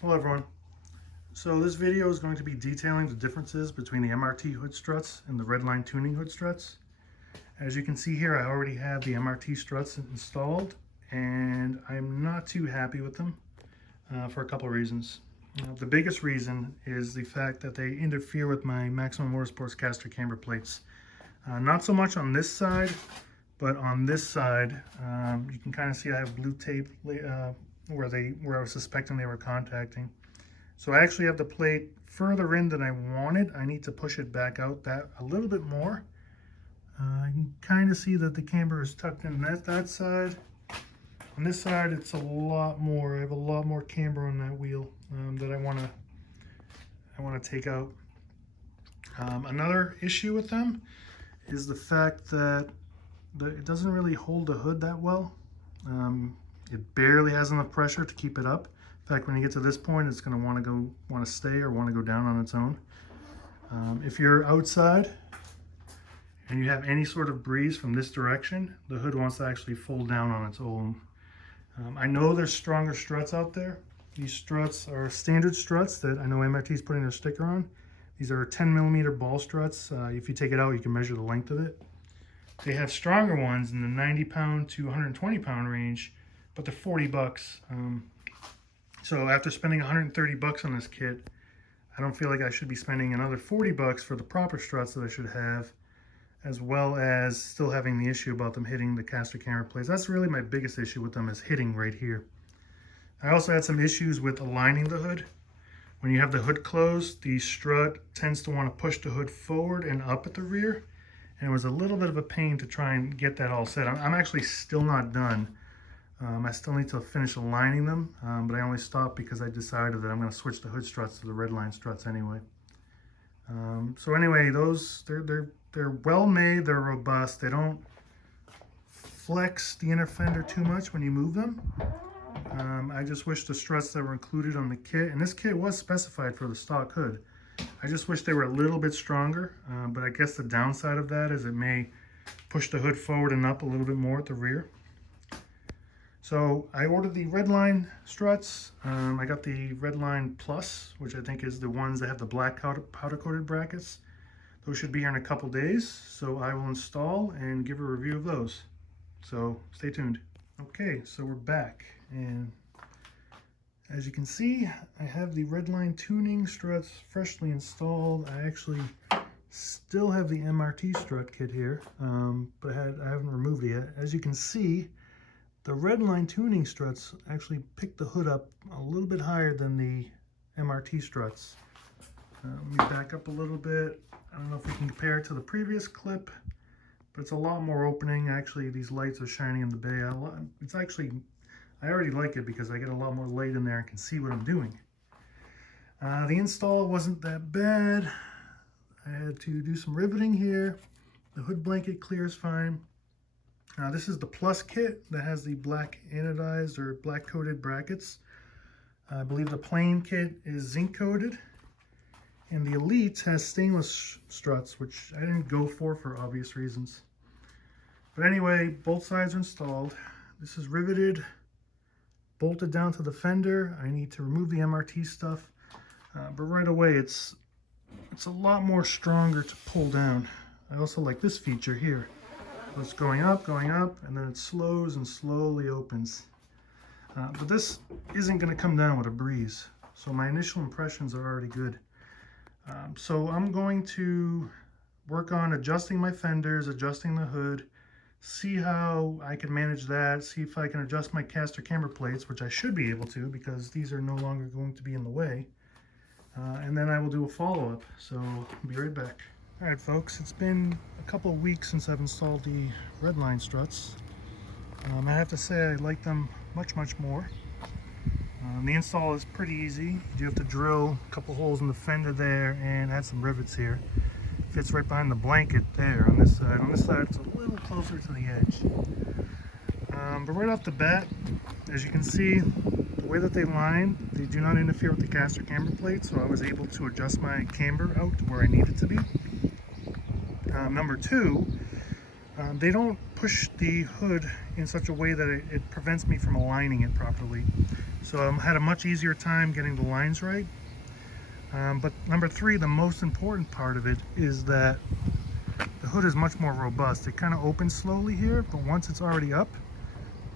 Hello everyone. So this video is going to be detailing the differences between the MRT hood struts and the Redline Tuning hood struts. As you can see here, I already have the MRT struts installed and I'm not too happy with them for a couple of reasons. The biggest reason is the fact that they interfere with my Maximum Motorsports caster camber plates. Not so much on this side, but on this side, you can kind of see I have blue tape where I was suspecting they were contacting. So I actually have the plate further in than I wanted. I need to push it back out that a little bit more. You can kind of see that the camber is tucked in that side. On this side, it's a lot more. I have a lot more camber on that wheel that I want to take out. Another issue with them is the fact that it doesn't really hold the hood that well. It barely has enough pressure to keep it up. In fact, when you get to this point, it's going to want to stay or want to go down on its own. If you're outside and you have any sort of breeze from this direction, the hood wants to actually fold down on its own. I know there's stronger struts out there. These struts are standard struts that I know MRT is putting their sticker on. These are 10mm ball struts. If you take it out, you can measure the length of it. They have stronger ones in the 90-pound to 120-pound range, but they're 40 bucks. So after spending 130 bucks on this kit, I don't feel like I should be spending another 40 bucks for the proper struts that I should have, as well as still having the issue about them hitting the caster camber plates. That's really my biggest issue with them, is hitting right here. I also had some issues with aligning the hood. When you have the hood closed, the strut tends to want to push the hood forward and up at the rear. And it was a little bit of a pain to try and get that all set. I'm actually still not done. I still need to finish aligning them, but I only stopped because I decided that I'm going to switch the hood struts to the Redline struts anyway. So anyway, they're well made, they're robust. They don't flex the inner fender too much when you move them. I just wish the struts that were included on the kit, and this kit was specified for the stock hood, I just wish they were a little bit stronger, but I guess the downside of that is it may push the hood forward and up a little bit more at the rear. So I ordered the Redline struts. I got the Redline Plus, which I think is the ones that have the black powder coated brackets. Those should be here in a couple days, so I will install and give a review of those. So stay tuned. Okay, so we're back, and as you can see, I have the Redline Tuning struts freshly installed. I actually still have the MRT strut kit here, but I haven't removed it yet. As you can see, the Redline Tuning struts actually pick the hood up a little bit higher than the MRT struts. Let me back up a little bit. I don't know if we can compare it to the previous clip, but it's a lot more opening. Actually, these lights are shining in the bay. I already like it because I get a lot more light in there and can see what I'm doing. The install wasn't that bad. I had to do some riveting here. The hood blanket clears fine. This is the Plus kit that has the black anodized or black coated brackets. I believe the plain kit is zinc coated. And the Elite has stainless struts, which I didn't go for obvious reasons. But anyway, both sides are installed. This is riveted, bolted down to the fender. I need to remove the MRT stuff, but right away it's a lot more stronger to pull down. I also like this feature here. So it's going up, and then it slows and slowly opens. But this isn't going to come down with a breeze, so my initial impressions are already good. So I'm going to work on adjusting my fenders, adjusting the hood, see how I can manage that, see if I can adjust my caster camber plates, which I should be able to because these are no longer going to be in the way. And then I will do a follow-up, so I'll be right back. Alright folks, it's been a couple of weeks since I've installed the Redline struts. I have to say I like them much more. The install is pretty easy. You do have to drill a couple holes in the fender there and add some rivets here. Fits right behind the blanket there on this side. On this side it's a little closer to the edge. But right off the bat, as you can see, the way that they line, they do not interfere with the caster camber plate, so I was able to adjust my camber out to where I need it to be. Number two, they don't push the hood in such a way that it prevents me from aligning it properly. So I had a much easier time getting the lines right. But number 3, the most important part of it is that the hood is much more robust. It kind of opens slowly here, but once it's already up,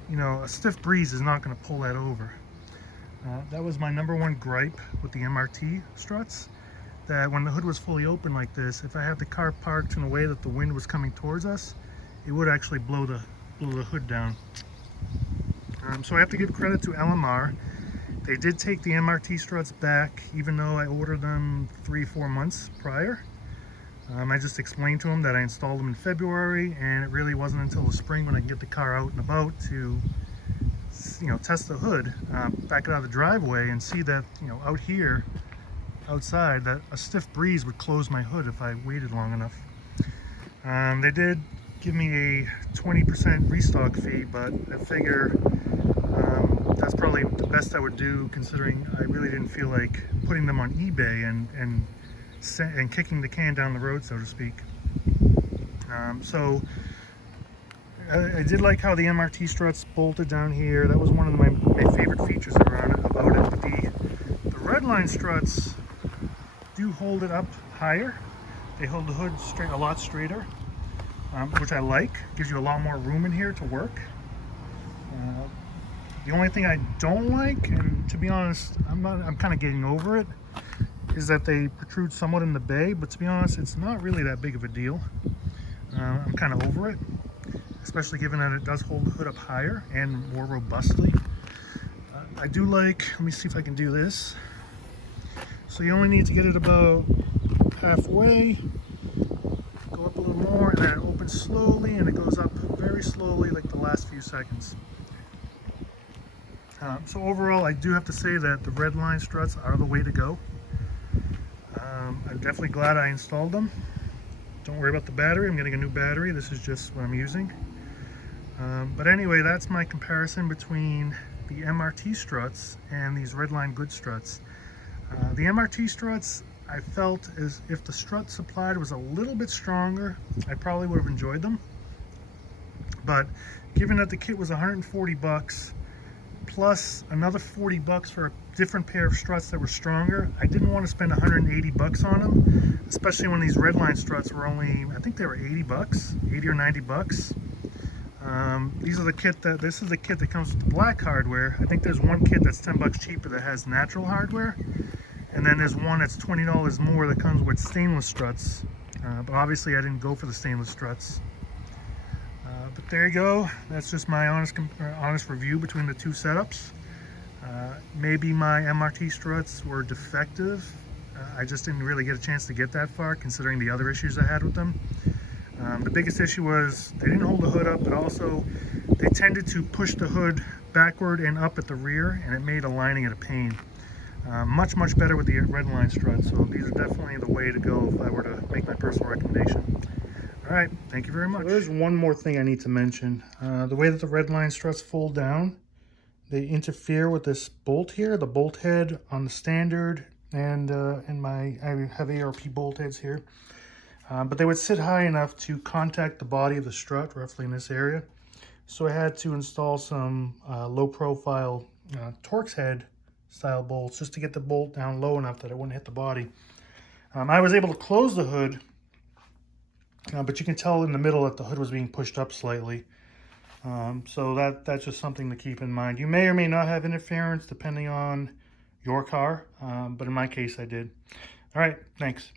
you know, a stiff breeze is not going to pull that over. That was my number 1 gripe with the MRT struts, that when the hood was fully open like this, if I had the car parked in a way that the wind was coming towards us, it would actually blow the hood down. So I have to give credit to LMR. They did take the MRT struts back, even though I ordered them 3-4 months prior. I just explained to them that I installed them in February, and it really wasn't until the spring when I can get the car out and about to, you know, test the hood, back it out of the driveway and see that, you know, out here, outside, that a stiff breeze would close my hood if I waited long enough. They did give me a 20% restock fee, but I figure that's probably the best I would do, considering I really didn't feel like putting them on eBay and kicking the can down the road, so to speak. So I did like how the MRT struts bolted down here. That was one of my favorite features about it. But the Redline struts do hold it up higher. They hold the hood straight, a lot straighter, which I like. Gives you a lot more room in here to work. The only thing I don't like, and to be honest, I'm kind of getting over it, is that they protrude somewhat in the bay, but to be honest, it's not really that big of a deal. I'm kind of over it, especially given that it does hold the hood up higher and more robustly. I do like, let me see if I can do this. So you only need to get it about halfway, go up a little more, and then it opens slowly, and it goes up very slowly, like the last few seconds. So overall, I do have to say that the Redline struts are the way to go. I'm definitely glad I installed them. Don't worry about the battery. I'm getting a new battery. This is just what I'm using. But anyway, that's my comparison between the MRT struts and these Redline good struts. The MRT struts, I felt as if the strut supplied was a little bit stronger, I probably would have enjoyed them. But given that the kit was 140 bucks, plus another 40 bucks for a different pair of struts that were stronger, I didn't want to spend 180 bucks on them, especially when these Redline struts were only, I think they were 80 bucks, 80 or 90 bucks. This is the kit that comes with the black hardware. I think there's one kit that's 10 bucks cheaper that has natural hardware, and then there's one that's $20 more that comes with stainless struts. But obviously I didn't go for the stainless struts. But there you go. That's just my honest review between the two setups. Maybe my MRT struts were defective. I just didn't really get a chance to get that far, considering the other issues I had with them. The biggest issue was they didn't hold the hood up, but also they tended to push the hood backward and up at the rear, and it made aligning it a pain. Much better with the Redline struts, so these are definitely the way to go if I were to make my personal recommendation. All right, thank you very much. So there's one more thing I need to mention. The way that the Redline struts fold down, they interfere with this bolt here, the bolt head on the standard, and I have ARP bolt heads here. But they would sit high enough to contact the body of the strut, roughly in this area. So I had to install some low profile Torx head style bolts just to get the bolt down low enough that it wouldn't hit the body. I was able to close the hood, but you can tell in the middle that the hood was being pushed up slightly. So that's just something to keep in mind. You may or may not have interference depending on your car, but in my case I did. All right, thanks.